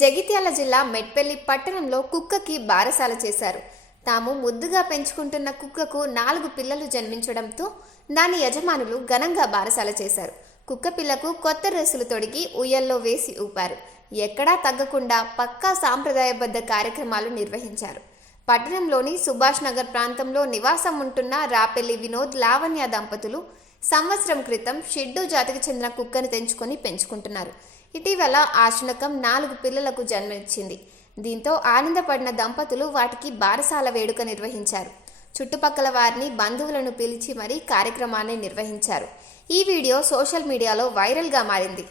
జగిత్యాల జిల్లా మెట్పల్లి పట్టణంలో కుక్కకి బారసాల చేశారు. తాము ముద్దుగా పెంచుకుంటున్న కుక్కకు 4 పిల్లలు జన్మించడంతో దాని యజమానులు ఘనంగా బారసాల చేశారు. కుక్క పిల్లకు కొత్త డ్రెస్సులు తొడిగి ఉయ్యల్లో వేసి ఊపారు. ఎక్కడా తగ్గకుండా పక్కా సాంప్రదాయబద్ధ కార్యక్రమాలు నిర్వహించారు. పట్టణంలోని సుభాష్ నగర్ ప్రాంతంలో నివాసం ఉంటున్న రాపెల్లి వినోద్, లావణ్య దంపతులు సంవత్సరం క్రితం షెడ్డు జాతికి చెందిన కుక్కను తెంచుకొని పెంచుకుంటున్నారు. ఇటీవల ఆ శునకం 4 పిల్లలకు జన్మనిచ్చింది. దీంతో ఆనందపడిన దంపతులు వాటికి బారసాల వేడుక నిర్వహించారు. చుట్టుపక్కల వారిని, బంధువులను పిలిచి మరీ కార్యక్రమాన్ని నిర్వహించారు. ఈ వీడియో సోషల్ మీడియాలో వైరల్గా మారింది.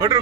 కొట్రు